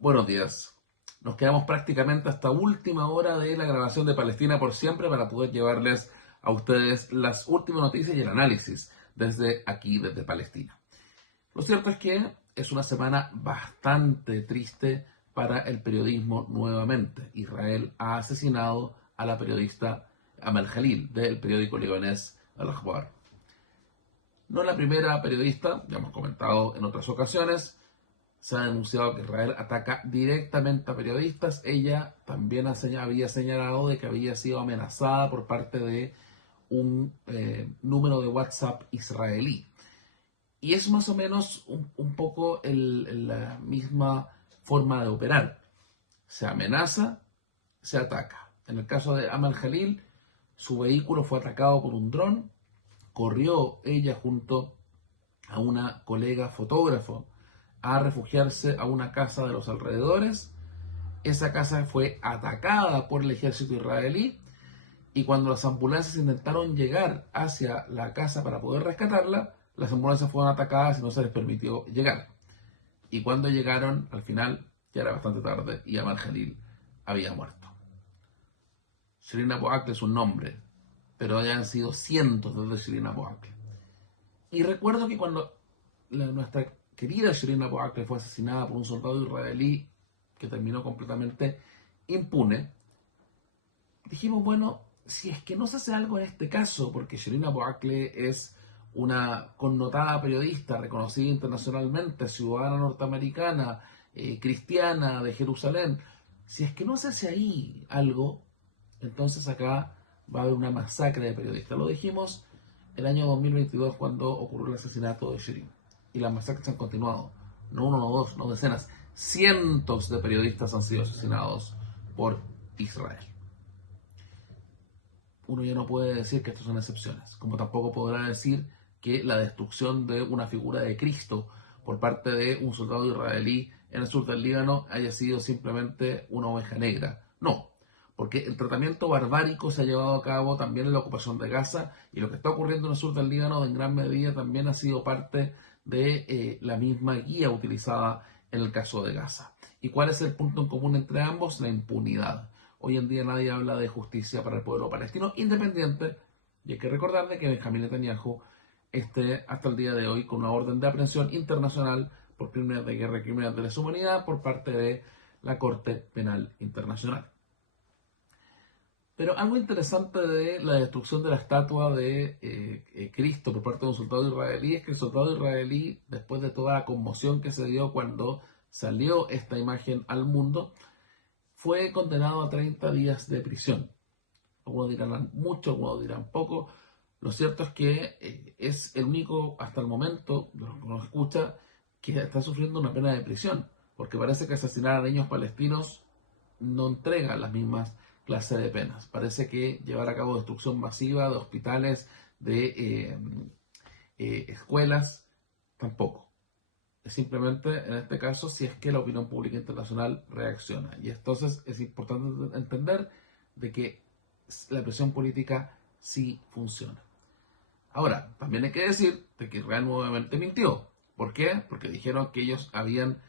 Buenos días. Nos quedamos prácticamente hasta última hora de la grabación de Palestina por siempre para poder llevarles a ustedes las últimas noticias y el análisis desde aquí, desde Palestina. Lo cierto es que es una semana bastante triste para el periodismo nuevamente. Israel ha asesinado a la periodista Amal Khalil del periódico libanés Al-Akhbar. No es la primera periodista, ya hemos comentado en otras ocasiones. Se ha denunciado que Israel ataca directamente a periodistas. Ella también había señalado de que había sido amenazada por parte de un número de WhatsApp israelí. Y es más o menos un poco la misma forma de operar. Se amenaza, se ataca. En el caso de Amal Khalil, su vehículo fue atacado por un dron. Corrió ella junto a una colega fotógrafo a refugiarse a una casa de los alrededores. Esa casa fue atacada por el ejército israelí y cuando las ambulancias intentaron llegar hacia la casa para poder rescatarla, las ambulancias fueron atacadas y no se les permitió llegar. Y cuando llegaron, al final, ya era bastante tarde y Amal Khalil había muerto. Shireen Abu Akleh es un nombre, pero ya han sido cientos desde Shireen Abu Akleh. Y recuerdo que cuando nuestra querida Shireen Abu Akleh fue asesinada por un soldado israelí que terminó completamente impune, dijimos, bueno, si es que no se hace algo en este caso, porque Shireen Abu Akleh es una connotada periodista, reconocida internacionalmente, ciudadana norteamericana, cristiana de Jerusalén, si es que no se hace ahí algo, entonces acá va a haber una masacre de periodistas. Lo dijimos el año 2022 cuando ocurrió el asesinato de Shireen. Y las masacres han continuado. No uno, no dos, no decenas. Cientos de periodistas han sido asesinados por Israel. Uno ya no puede decir que estas son excepciones, como tampoco podrá decir que la destrucción de una figura de Cristo por parte de un soldado israelí en el sur del Líbano haya sido simplemente una oveja negra. No, porque el tratamiento barbárico se ha llevado a cabo también en la ocupación de Gaza y lo que está ocurriendo en el sur del Líbano en gran medida también ha sido parte de la misma guía utilizada en el caso de Gaza. ¿Y cuál es el punto en común entre ambos? La impunidad. Hoy en día nadie habla de justicia para el pueblo palestino independiente, y hay que recordar de que Benjamín Netanyahu esté hasta el día de hoy con una orden de aprehensión internacional por crímenes de guerra y crímenes de lesa humanidad por parte de la Corte Penal Internacional. Pero algo interesante de la destrucción de la estatua de Cristo por parte de un soldado israelí es que el soldado israelí, después de toda la conmoción que se dio cuando salió esta imagen al mundo, fue condenado a 30 días de prisión. Algunos dirán mucho, algunos dirán poco. Lo cierto es que es el único, hasta el momento, de los que nos escucha, que está sufriendo una pena de prisión, porque parece que asesinar a niños palestinos no entrega las mismas clases de penas. Parece que llevar a cabo destrucción masiva de hospitales, de escuelas, tampoco. Es simplemente, en este caso, si es que la opinión pública internacional reacciona. Y entonces es importante entender de que la presión política sí funciona. Ahora, también hay que decir de que Israel nuevamente mintió. ¿Por qué? Porque dijeron que ellos habían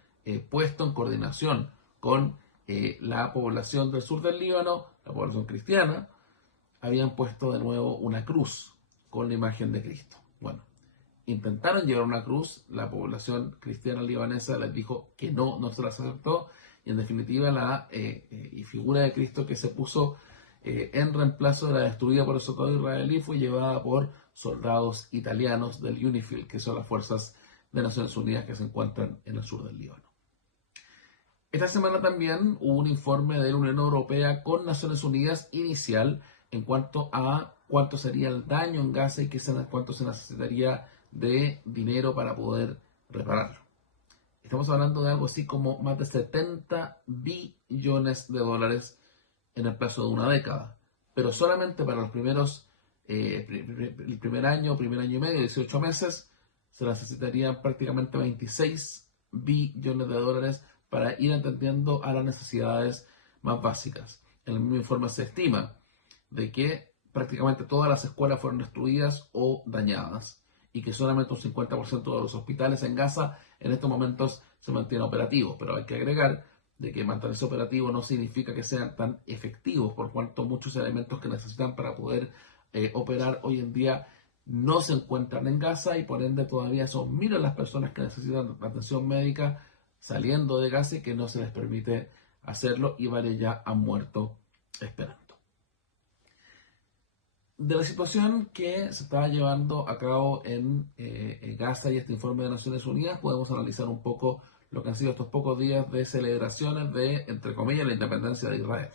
puesto en coordinación con la población del sur del Líbano, la población cristiana, habían puesto de nuevo una cruz con la imagen de Cristo. Bueno, intentaron llevar una cruz, la población cristiana libanesa les dijo que no, no se las aceptó, y en definitiva la figura de Cristo que se puso en reemplazo de la destruida por el soldado israelí fue llevada por soldados italianos del UNIFIL, que son las fuerzas de Naciones Unidas que se encuentran en el sur del Líbano. Esta semana también hubo un informe de la Unión Europea con Naciones Unidas inicial en cuanto a cuánto sería el daño en Gaza y cuánto se necesitaría de dinero para poder repararlo. Estamos hablando de algo así como más de 70 billones de dólares en el plazo de una década. Pero solamente para los primeros, el primer año y medio, 18 meses, se necesitarían prácticamente 26 billones de dólares para ir atendiendo a las necesidades más básicas. En el mismo informe se estima de que prácticamente todas las escuelas fueron destruidas o dañadas y que solamente un 50% de los hospitales en Gaza en estos momentos se mantienen operativos. Pero hay que agregar de que mantenerse operativo no significa que sean tan efectivos, por cuanto muchos elementos que necesitan para poder operar hoy en día no se encuentran en Gaza y por ende todavía son miles las personas que necesitan atención médica saliendo de Gaza y que no se les permite hacerlo y varios ya han muerto esperando. De la situación que se está llevando a cabo en Gaza y este informe de Naciones Unidas, podemos analizar un poco lo que han sido estos pocos días de celebraciones de, entre comillas, la independencia de Israel.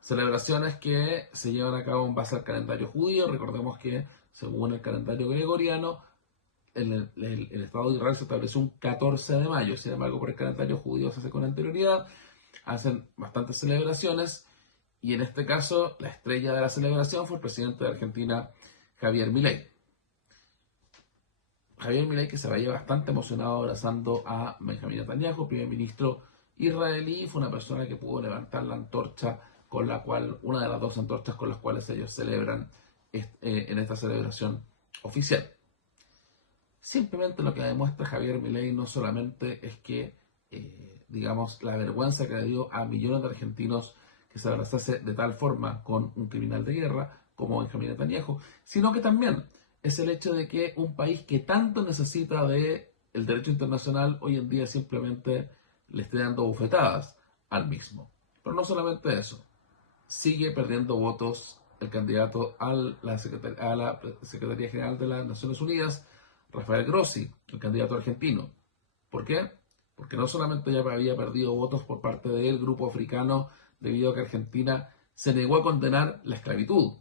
Celebraciones que se llevan a cabo en base al calendario judío. Recordemos que, según el calendario gregoriano, el Estado de Israel se estableció un 14 de mayo. Sin embargo, por el calendario judío se hace con anterioridad. Hacen bastantes celebraciones. Y en este caso, la estrella de la celebración fue el presidente de Argentina, Javier Milei. Javier Milei, que se veía bastante emocionado abrazando a Benjamín Netanyahu, primer ministro israelí, fue una persona que pudo levantar la antorcha con la cual, una de las dos antorchas con las cuales ellos celebran en esta celebración oficial. Simplemente lo que demuestra Javier Milei no solamente es que, digamos, la vergüenza que le dio a millones de argentinos que se abrazase de tal forma con un criminal de guerra como Benjamín Netanyahu, sino que también es el hecho de que un país que tanto necesita del derecho internacional hoy en día simplemente le esté dando bofetadas al mismo. Pero no solamente eso, sigue perdiendo votos el candidato a la Secretaría General de las Naciones Unidas, Rafael Grossi, el candidato argentino. ¿Por qué? Porque no solamente ya había perdido votos por parte del grupo africano debido a que Argentina se negó a condenar la esclavitud,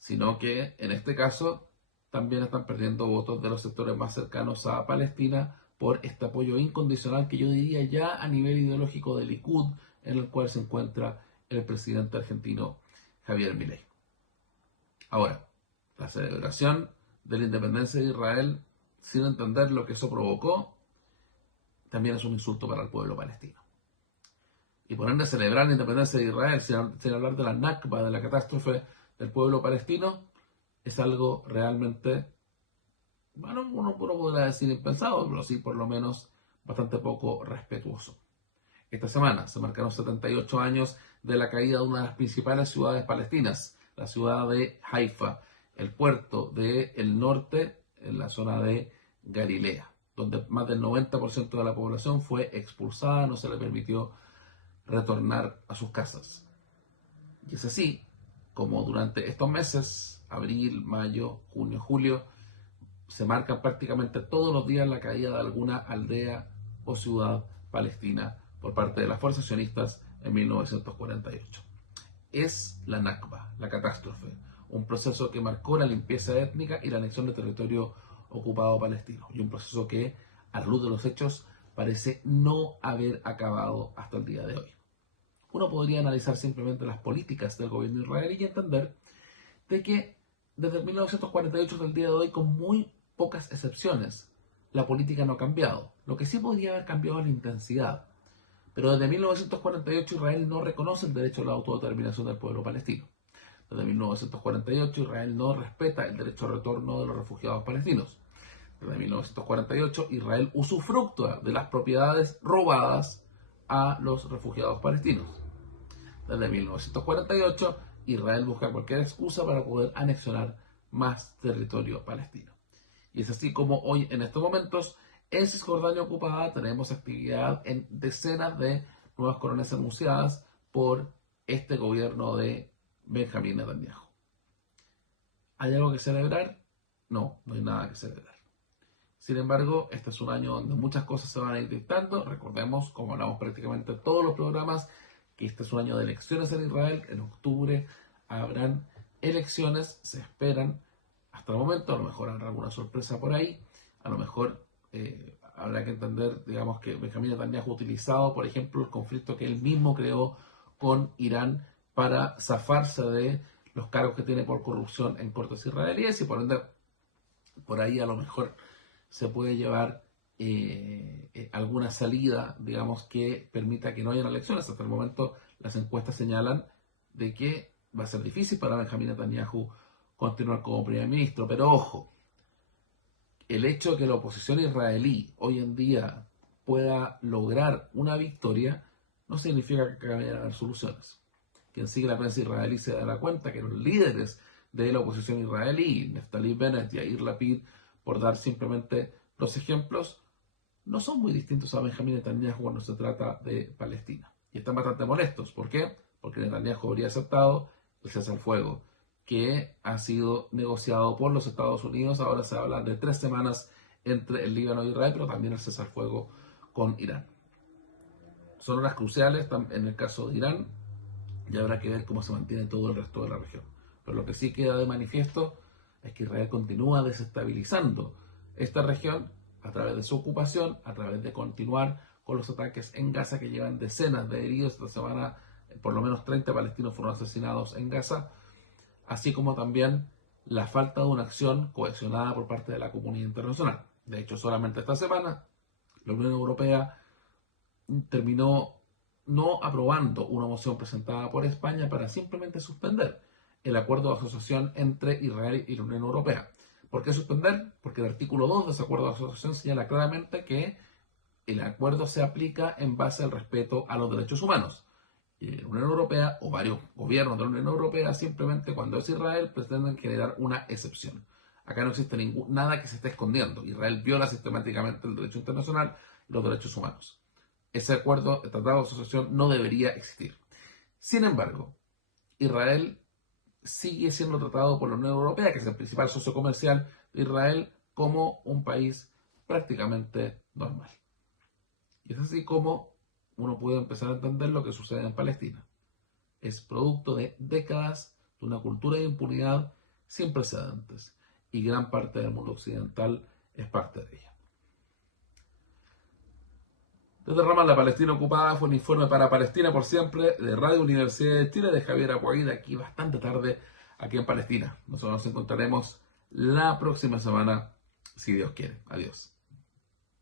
sino que en este caso también están perdiendo votos de los sectores más cercanos a Palestina por este apoyo incondicional que yo diría ya a nivel ideológico del Likud, en el cual se encuentra el presidente argentino Javier Milei. Ahora, la celebración de la independencia de Israel, sin entender lo que eso provocó, también es un insulto para el pueblo palestino. Y ponerle a celebrar la independencia de Israel sin hablar de la Nakba, de la catástrofe del pueblo palestino, es algo realmente, bueno, uno podrá decir impensado, pero sí por lo menos bastante poco respetuoso. Esta semana se marcaron 78 años de la caída de una de las principales ciudades palestinas, la ciudad de Haifa, el puerto del norte, en la zona de Galilea, donde más del 90% de la población fue expulsada, no se le permitió retornar a sus casas. Y es así como durante estos meses, abril, mayo, junio, julio, se marca prácticamente todos los días la caída de alguna aldea o ciudad palestina por parte de las fuerzas sionistas en 1948. Es la Nakba, la catástrofe, un proceso que marcó la limpieza étnica y la anexión de territorio ocupado palestino, y un proceso que, a la luz de los hechos, parece no haber acabado hasta el día de hoy. Uno podría analizar simplemente las políticas del gobierno israelí y entender de que desde 1948 hasta el día de hoy, con muy pocas excepciones, la política no ha cambiado. Lo que sí podría haber cambiado es la intensidad. Pero desde 1948 Israel no reconoce el derecho a la autodeterminación del pueblo palestino. Desde 1948 Israel no respeta el derecho al retorno de los refugiados palestinos. Desde 1948 Israel usufructúa de las propiedades robadas a los refugiados palestinos. Desde 1948 Israel busca cualquier excusa para poder anexionar más territorio palestino. Y es así como hoy, en estos momentos, en Cisjordania ocupada tenemos actividad en decenas de nuevas colonias anunciadas por este gobierno de Benjamín Netanyahu. ¿Hay algo que celebrar? No, no hay nada que celebrar. Sin embargo, este es un año donde muchas cosas se van a ir dictando. Recordemos, como hablamos prácticamente en todos los programas, que este es un año de elecciones en Israel. En octubre habrán elecciones, se esperan. Hasta el momento, a lo mejor habrá alguna sorpresa por ahí. A lo mejor habrá que entender, digamos, que Benjamín Netanyahu ha utilizado, por ejemplo, el conflicto que él mismo creó con Irán para zafarse de los cargos que tiene por corrupción en cortes israelíes, y por ende, por ahí a lo mejor se puede llevar alguna salida, digamos, que permita que no haya elecciones. Hasta el momento las encuestas señalan de que va a ser difícil para Benjamín Netanyahu continuar como primer ministro, pero ojo, el hecho de que la oposición israelí hoy en día pueda lograr una victoria, no significa que vayan a haber soluciones. Quien sigue la prensa israelí se dará cuenta que los líderes de la oposición israelí, Naftali Bennett y Yair Lapid, por dar simplemente los ejemplos, no son muy distintos a Benjamín Netanyahu cuando se trata de Palestina. Y están bastante molestos. ¿Por qué? Porque Netanyahu habría aceptado el cese al fuego, que ha sido negociado por los Estados Unidos. Ahora se habla de 3 semanas entre el Líbano e Israel, pero también el cese al fuego con Irán. Son horas cruciales en el caso de Irán, y habrá que ver cómo se mantiene todo el resto de la región. Pero lo que sí queda de manifiesto es que Israel continúa desestabilizando esta región a través de su ocupación, a través de continuar con los ataques en Gaza, que llevan decenas de heridos. Esta semana por lo menos 30 palestinos fueron asesinados en Gaza, así como también la falta de una acción cohesionada por parte de la comunidad internacional. De hecho, solamente esta semana la Unión Europea terminó no aprobando una moción presentada por España para simplemente suspender el acuerdo de asociación entre Israel y la Unión Europea. ¿Por qué suspender? Porque el artículo 2 de ese acuerdo de asociación señala claramente que el acuerdo se aplica en base al respeto a los derechos humanos. Y la Unión Europea, o varios gobiernos de la Unión Europea, simplemente cuando es Israel, pretenden generar una excepción. Acá no existe nada que se esté escondiendo. Israel viola sistemáticamente el derecho internacional y los derechos humanos. Ese acuerdo, el tratado de asociación, no debería existir. Sin embargo, Israel sigue siendo tratado por la Unión Europea, que es el principal socio comercial de Israel, como un país prácticamente normal. Y es así como uno puede empezar a entender lo que sucede en Palestina. Es producto de décadas de una cultura de impunidad sin precedentes, y gran parte del mundo occidental es parte de ella. Desde Ramallah, Palestina ocupada, fue un informe para Palestina por siempre de Radio Universidad de Chile, de Javier Aguaída, aquí bastante tarde, aquí en Palestina. Nosotros nos encontraremos la próxima semana, si Dios quiere. Adiós.